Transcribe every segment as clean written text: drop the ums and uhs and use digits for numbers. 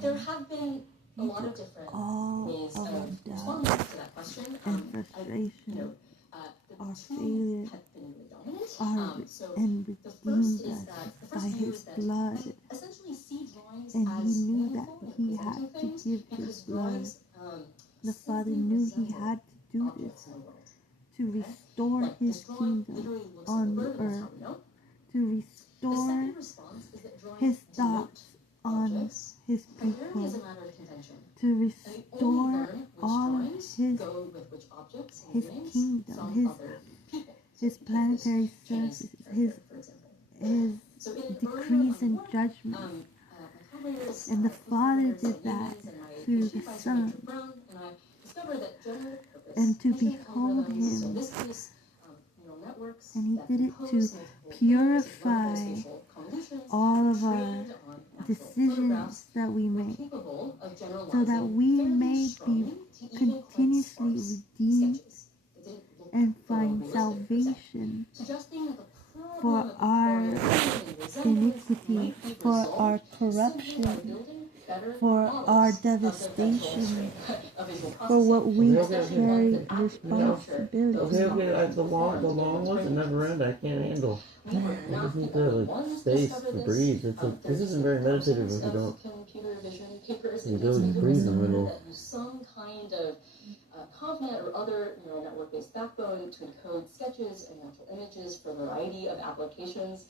There have been a lot of different ways of responding to that question. And frustration The two faded have been really dominant. So and the first redeemed is us that the by first view his is that blood. we essentially see drawings And as he knew that meaningful he and had representing to things give because his blood. drawings The Father simply knew he resemble had to do objects this in the world. to restore Like, his this drawing kingdom literally looks on like a bird, the and that's how earth, we know. to The restore second response is that drawings his denote thoughts on objects his primarily as a people, matter of convention. to And we only restore learn which all drawings his go with which objects and his names kingdom, from other people. his Take planetary this Chinese surfaces, character, for example. his So in an decrees earlier and work, judgments. my collaborators, And the Father co-founders, did that Newmans, and my through PhD the advisor, Son. Richard Brown, and I discovered that generative purpose And to measurement behold algorithms, so in him. this case, neural networks And he that did it compose to multiple layers purify of spatial convolutions all of our trained on natural decisions photographs that we were make, capable of so that generalizing we fairly may be strongly to even quite continuously sparse redeemed sketches that didn't look and find photorealistic per se, salvation suggesting that the for problem of our acquiring resemblance iniquity, might be for resolved our simply by corruption, building better for models our of the visual devastation, of visual for what processing, we especially carry ones that accurately capture responsibility. those The long ones that never end, I can't handle. We were I not just need the only the ones space discover to this. breathe. This isn't very meditative if you don't. Computer vision papers You that don't basically breathe in the middle. that use some kind of ConvNet or other neural network-based backbone to encode sketches and natural images for a variety of applications.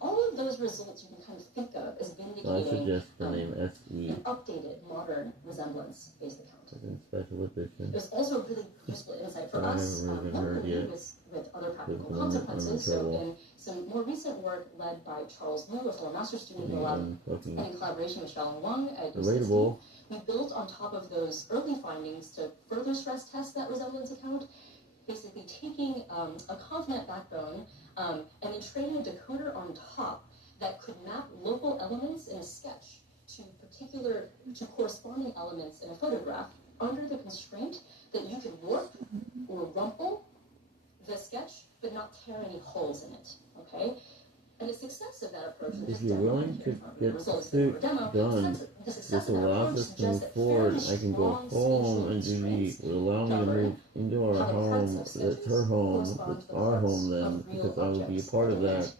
All of those results you can kind of think of as So I vindicating suggest the name SE an updated, modern resemblance-based account. as in special edition. There's also a really useful insight for I us, haven't really not heard only yet. with other practical I'm in consequences. So trouble. in some more recent work led by Charles Liu, a former master's student in the lab, and Fucking in collaboration with Xiaolin Wang at relatable. UCSD, we built on top of those early findings to further stress test that resemblance account, basically taking a ConvNet backbone and then training a decoder on top that could map local elements in a sketch to corresponding elements in a photograph under the constraint that you could warp or rumple the sketch but not tear any holes in it. Okay? And the success of that approach, If you're willing to get the suit done, this allows us to move forward. I can go home and delete. It will allow me to move into our home. That's her home. It's our home then, because I will be a part of that.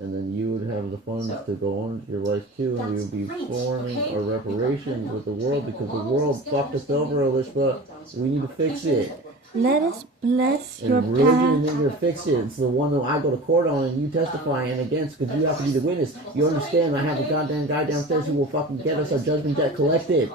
And then you would have the funds to go on with your life too, and we would be forming our reparations with the world, because the world fucked us over, Elishba. We need to fix it. Let us bless your And religion path. is going to fix it. It's the one that I go to court on and you testify and against, because you have to be the witness. You understand? I have a goddamn guy downstairs who will fucking get us our judgment debt collected.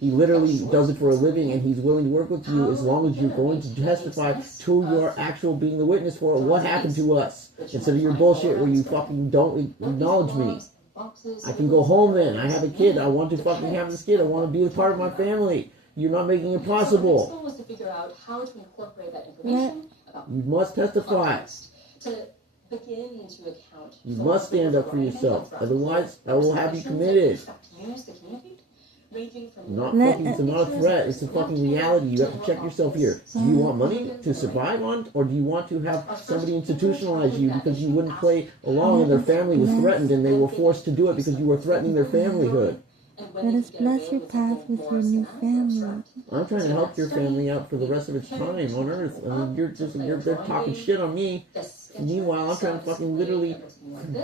He literally does it for a living, and he's willing to work with you as long as you're going to testify to your actual being the witness for what happened to us, instead of your bullshit where you fucking don't acknowledge me. I can go home then. I have a kid. I want to fucking have this kid. I want to be a part of my family. You're not making it possible. So the goal was to figure out how to incorporate that information about You must testify. context to begin to account. You for must stand the up for variety yourself. of Otherwise, I will have you representations committed. that expect use to communicate, ranging from It's not a threat, it's a fucking reality. You have to check yourself here. Do you want money to survive on, or do you want to have somebody institutionalize you because you wouldn't play along and their family was threatened and they were forced to do it because you were threatening their familyhood? Let us bless your path with your new family. I'm trying to help your family out for the rest of its time on Earth. I mean, they're talking shit on me. Meanwhile, I'm trying to fucking literally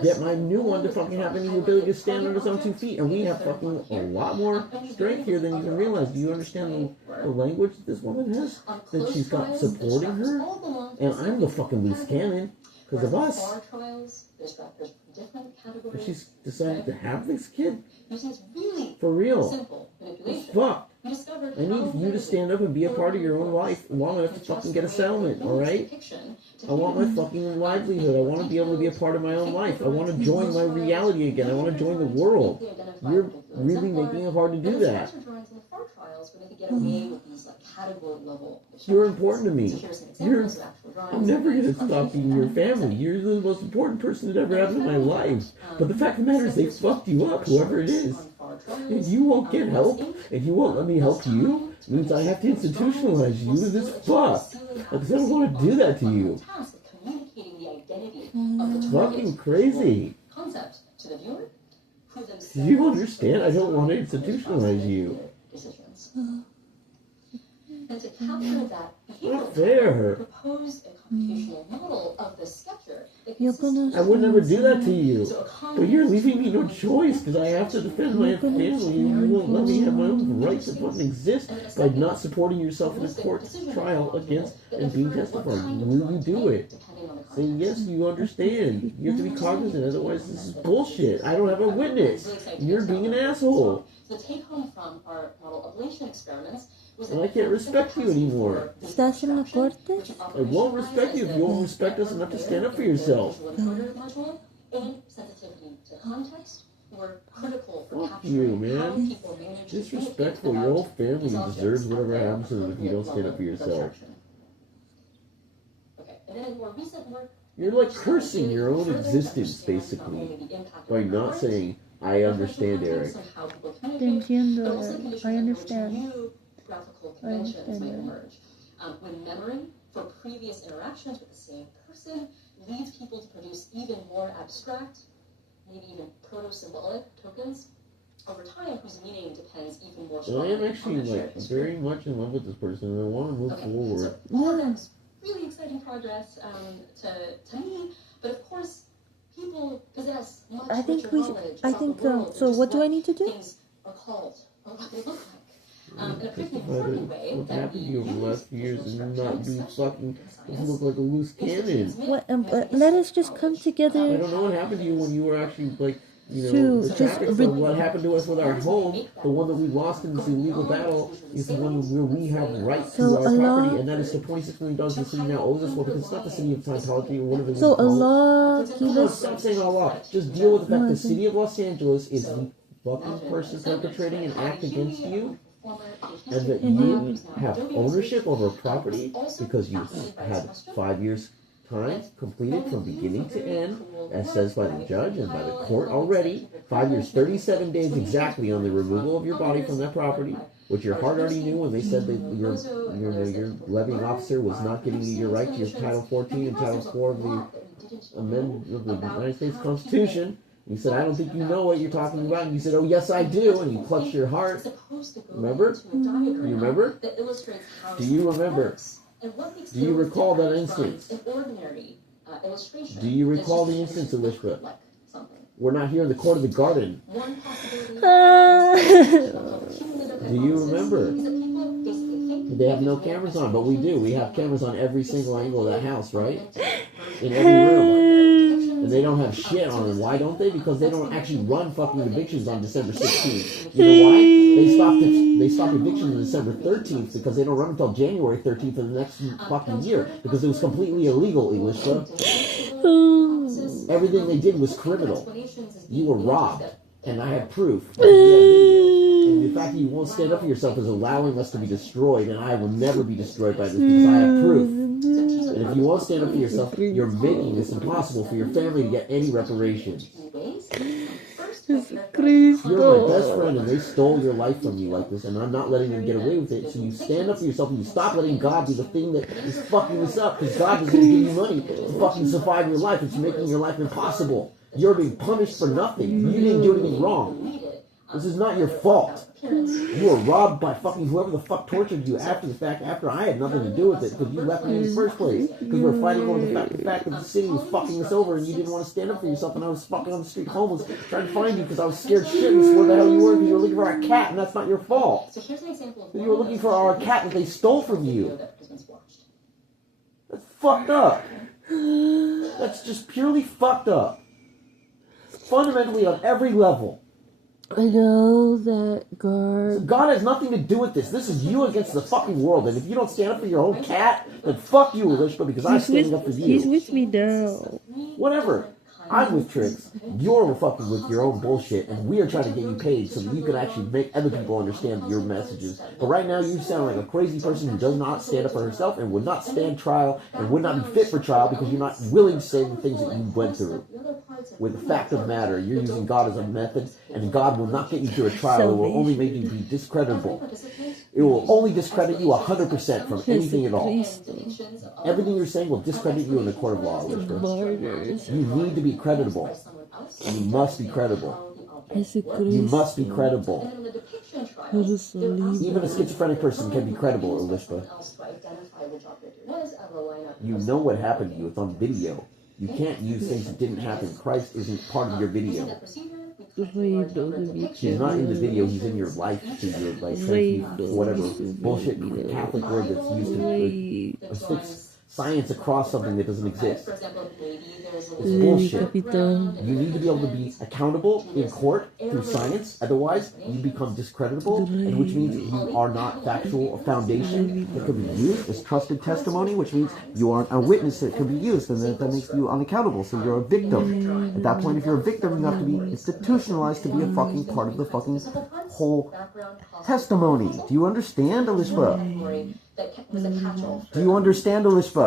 get my new one to fucking have any ability to stand on its own 2 feet. And we have fucking a lot more strength here than you can realize. Do you understand the language that this woman has? That she's got supporting her? And I'm the fucking loose cannon because of us. And she's decided to have this kid? For real. It's fucked. I need you to stand up and be a part of your own life long enough to fucking get a settlement, alright? I want my fucking livelihood. I want to be able to be a part of my own life. I want to join my reality again. I want to join the world. You're really making it hard to do that. You're important to me. I'm never going to stop being your family. You're the most important person that ever happened in my life. But the fact of the matter is they fucked you up, whoever it is. If you won't get help, if you won't let me help you, it means I have to institutionalize you to this fuck. Because I don't want to do that to you. It's fucking crazy. Concept to the viewer, who themselves. Do you understand? I don't want to institutionalize you. Decisions. And to capture that behavior, Not fair. propose a computational model of the sketcher that You're consists gonna- I would never do that to you. So a But you're leaving me no choice because I have to defend my family. You won't let me have my own rights that don't exist by not supporting yourself in a court trial against and being testified. Will you do it? Say yes, you understand. You have to be cognizant, otherwise this is bullshit. I don't have a witness. You're being an asshole. The take home from our model ablation experiments was And I can't respect you anymore. ¿Estás en la corte? I won't respect you if you won't respect us enough to stand up for yourself. Module and sensitivity to context were critical for Fuck capturing you, how man. people manage to Disrespectful. think Your whole about family these objects deserves whatever at their happens to them if you don't stand up for appropriate yourself. level of abstraction. Okay, and then in more recent work, You're like cursing your own existence, basically, by not saying, I understand, Eric. Te entiendo, Eric. I understand. New graphical conventions understand, might Eric. emerge. When memory for previous interactions with the same person leads people to produce even more abstract, maybe even proto-symbolic tokens over time whose meaning depends even more And I strongly am actually on the shared like history. very much in love with this person and I want to move Okay, forward. so all that's really exciting progress to me, but of course, people possess much I think richer we. knowledge I about think. the world So than what just do I need to do? things are called or what they look like. In a pretty Think about important it. way What that happened we to you over the use last few years visual and not be structure, fucking especially in doesn't look science, like a loose is to cannon. transmit What, messages let us of just come knowledge together. I about don't know what happened to you when you were actually like, you know, To the just tactics re- of what happened to us with our home, the one that we lost in this illegal battle, is the one where we have right to So our Allah- property, and that is the $26 million the city now owes us. Well, because it's not the city of Scientology or whatever. So Allah No, give us. stop saying Allah. Just deal with the fact No, the I think- city of Los Angeles is the fucking person perpetrating an act against you, and that you have ownership over property because you had 5 years time completed from beginning to end, as says by the judge and by the court already. 5 years, 37 days exactly on the removal of your body from that property, which your heart already knew when they said that your levying officer was not giving you your right to your Title 14 and Title 4 of the amendment of the United States Constitution. You said, I don't think you know what you're talking about. And you said, oh, yes, I do. And you clutched your heart. Remember? You remember? Do you remember? Do you recall that instance? Do you recall the instance, Elishba? We're not here in the court of the garden. Do you remember? They have no cameras on, but we do. We have cameras on every single angle of that house, right? In every room. And they don't have shit on them. Why don't they? Because they don't actually run fucking evictions on December 16th. You know why? They stopped evictions on December 13th because they don't run until January 13th of the next fucking year. Because it was completely illegal, Elishba. Everything they did was criminal. You were robbed. And I have proof. We have video. And the fact that you won't stand up for yourself is allowing us to be destroyed, and I will never be destroyed by this because I have proof. And if you won't stand up for yourself, you're making this impossible for your family to get any reparations. You're my best friend, and they stole your life from you like this, and I'm not letting them get away with it. So you stand up for yourself, and you stop letting God be the thing that is fucking this up, because God doesn't give you money to fucking survive your life. It's making your life impossible. You're being punished for nothing. You didn't do anything wrong. This is not your fault. You were robbed by fucking whoever the fuck tortured you after the fact, after I had nothing to do with it, because you left me in the first place. Because we were fighting over the fact that the city was fucking us over and you didn't want to stand up for yourself, and I was fucking on the street homeless trying to find you because I was scared shit and swore the hell you were because you were looking for our cat, and that's not your fault. You were looking for our cat that they stole from you. That's fucked up. That's just purely fucked up. Fundamentally on every level. I know that God. God has nothing to do with this. This is you against the fucking world. And if you don't stand up for your own cat, then fuck you, Elishba, because I'm standing up for He's you. with me now. Whatever. I'm with Tricks. You're fucking with your own bullshit, and we are trying to get you paid so that you can actually make other people understand your messages. But right now, you sound like a crazy person who does not stand up for herself and would not stand trial and would not be fit for trial because you're not willing to say the things that you went through. With the fact of the matter, you're using God as a method, and God will not get you through a trial. It will only make you be discreditable. It will only discredit you 100% from anything at all. Everything you're saying will discredit you in the court of law, Elishba. Martyrs. You need to be creditable. You must be credible. You must be credible. And then in the depiction trials, Todos they're são asked Even a schizophrenic person can be credible, Elishba. someone else to identify which operator it is out of a lineup. You know what happened to you. It's on video. You can't use things that didn't happen. Christ isn't part of your video. He's not in the video. He's in your life. To your like whatever bullshit Catholic word that's used to fix science across something that doesn't exist. For example, maybe there's a It's bullshit. Capitão. You need to be able to be accountable in court through science. Otherwise, you become discreditable, and which means you are not factual foundation that could be used as trusted testimony, which means you aren't a witness that could be used, and that makes you unaccountable. So you're a victim. At that point, if you're a victim, you have to be institutionalized to be a fucking part of the fucking whole testimony. Do you understand, Elishba? Do you understand, Elishba?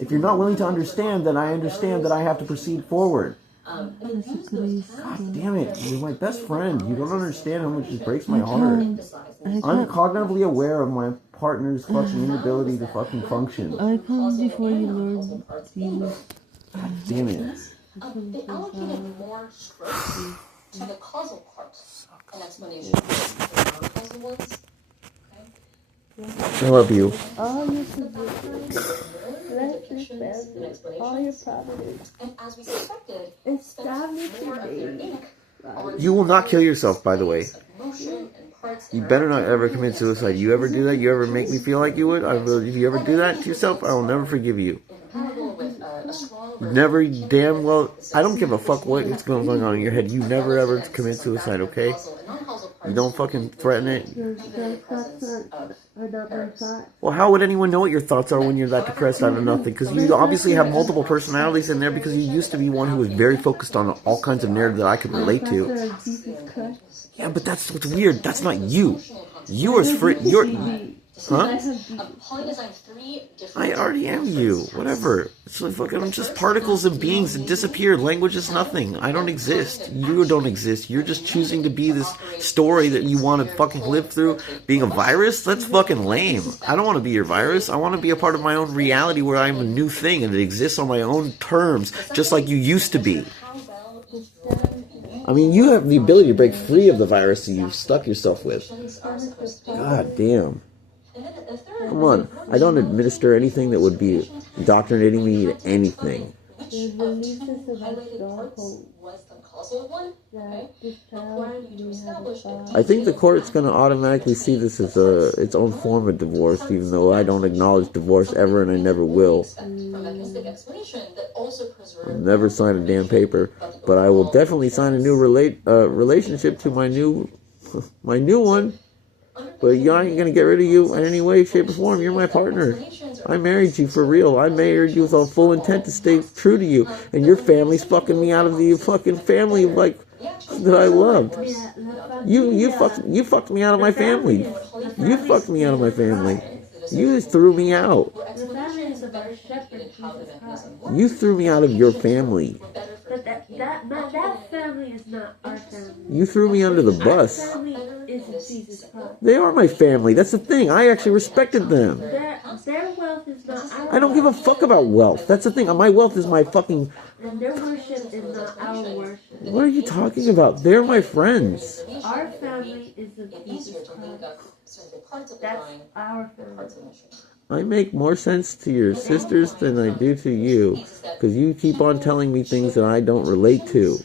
If you're not willing to understand, then I understand that I have to proceed forward. God damn it, you're my best friend. You don't understand how much it breaks my heart. I'm cognitively aware of my partner's fucking inability to fucking function. I come before you, Lord Jesus. God damn it. They allocated more strokes to the causal part and explanation than the non-causal ones. I love you. All your possessions, bless your family, all your properties, And as we suspected, establish more your of their name. ink You will not kill yourself, by the way. motion and parts You better not ever commit suicide. You ever do that? You ever make me feel like you would? If you ever do that to yourself, I will never forgive you. incompatible with a strong Never damn well. I don't give a fuck what's going on in your head. You never ever commit suicide, okay? You don't fucking threaten it. Your thoughts are not my thoughts. Well, how would anyone know what your thoughts are when you're that depressed out of nothing? Because you obviously have multiple personalities in there because you used to be one who was very focused on all kinds of narrative that I could relate to. Pastor of Jesus Christ. Yeah, but that's what's weird. That's not you. You are free. You're... Huh? Poly designed 3 different I already am you. Whatever. It's like fucking, I'm just particles and beings that disappear. Language is nothing. I don't exist. You don't exist. You're just choosing to be this story that you want to fucking live through. Being a virus? That's fucking lame. I don't want to be your virus. I want to be a part of my own reality where I'm a new thing and it exists on my own terms, just like you used to be. I mean, you have the ability to break free of the virus that you've stuck yourself with. God damn. Come on. I don't administer anything that would be indoctrinating me to anything. The releases of our stronghold. was the causal one. That this child Requiring you to may have a establish a thought. I think the court's going to automatically see this as its own form of divorce, even though I don't acknowledge divorce ever and I never will. From mechanistic explanation that also preserves I'll never sign a damn paper, but I will definitely sign a new relationship to my new one. But you ain't gonna get rid of you in any way, shape, or form. You're my partner. I married you for real. I married you with all full intent to stay true to you. And your family's fucking me out of the fucking family like that I loved. You fucked me out of my family. You fucked me out of my family. You threw me out. The family is of our shepherd, Jesus Christ. You threw me out of your family. But that family is not our family. You threw me under the Our bus. family is Jesus Christ. They are my family. That's the thing. I actually respected them. Their wealth is not our I don't give a fuck about wealth. That's the thing. My wealth is my fucking... and their worship is not our worship. What are you talking about? They're my friends. Our family is of Jesus Christ. That's our family. I make more sense to your sisters than I do to you. Because you keep on telling me things that I don't relate to.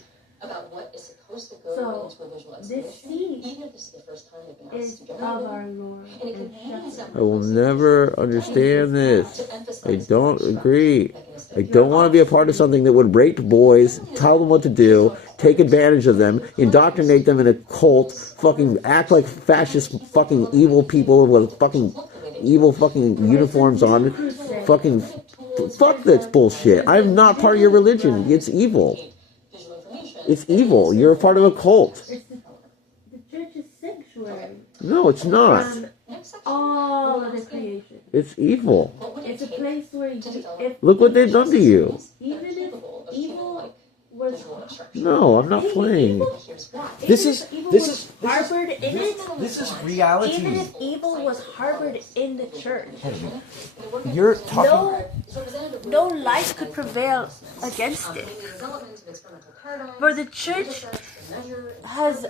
So, this seed is of our Lord and Shepherd. I will never understand this. I don't agree. I don't want to be a part of something that would rape boys, tell them what to do, take advantage of them, indoctrinate them in a cult, fucking act like fascist fucking evil people with fucking evil fucking uniforms on. Fucking fuck this bullshit. I'm not part of your religion. It's evil. It's evil. You're a part of a cult. It's the church's sanctuary No, it's not. from all of the creation. It's evil. It's a place where if Look what they've done to you. even if evil No, I'm not playing. This is harbored in it. This is reality. Even if evil was harbored in the church, You're talking. no life could prevail against it. For the church has